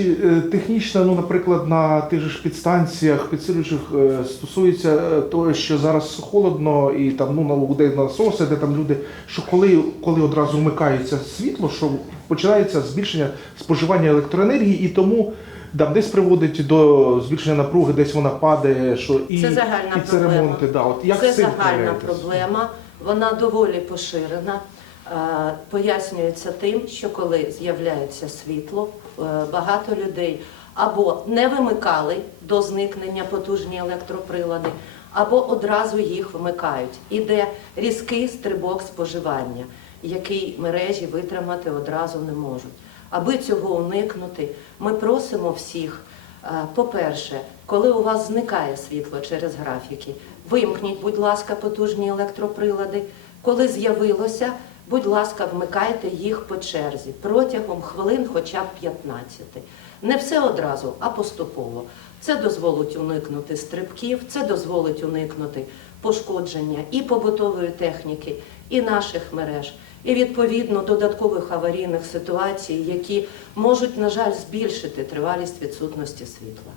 е, технічно, ну, наприклад, на тих же ж підстанціях, підсилюючих е, стосується е, того, що зараз холодно і там ну на де насоси, де там люди, що коли, коли одразу вмикається світло, що починається збільшення споживання електроенергії, і тому там десь приводить до збільшення напруги, десь вона падає, що і, Це загальна і це проблема. ремонти. Да, от як Це загальна проблема, вона доволі поширена. Е, Пояснюється тим, що коли з'являється світло, е, багато людей або не вимикали до зникнення потужні електроприлади, або одразу їх вмикають. Іде різкий стрибок споживання, який мережі витримати одразу не можуть. Аби цього уникнути, ми просимо всіх, е, по-перше, коли у вас зникає світло через графіки, вимкніть, будь ласка, потужні електроприлади. Коли з'явилося, будь ласка, вмикайте їх по черзі протягом хвилин хоча б 15. Не все одразу, а поступово. Це дозволить уникнути стрибків, це дозволить уникнути пошкодження і побутової техніки, і наших мереж, і відповідно додаткових аварійних ситуацій, які можуть, на жаль, збільшити тривалість відсутності світла.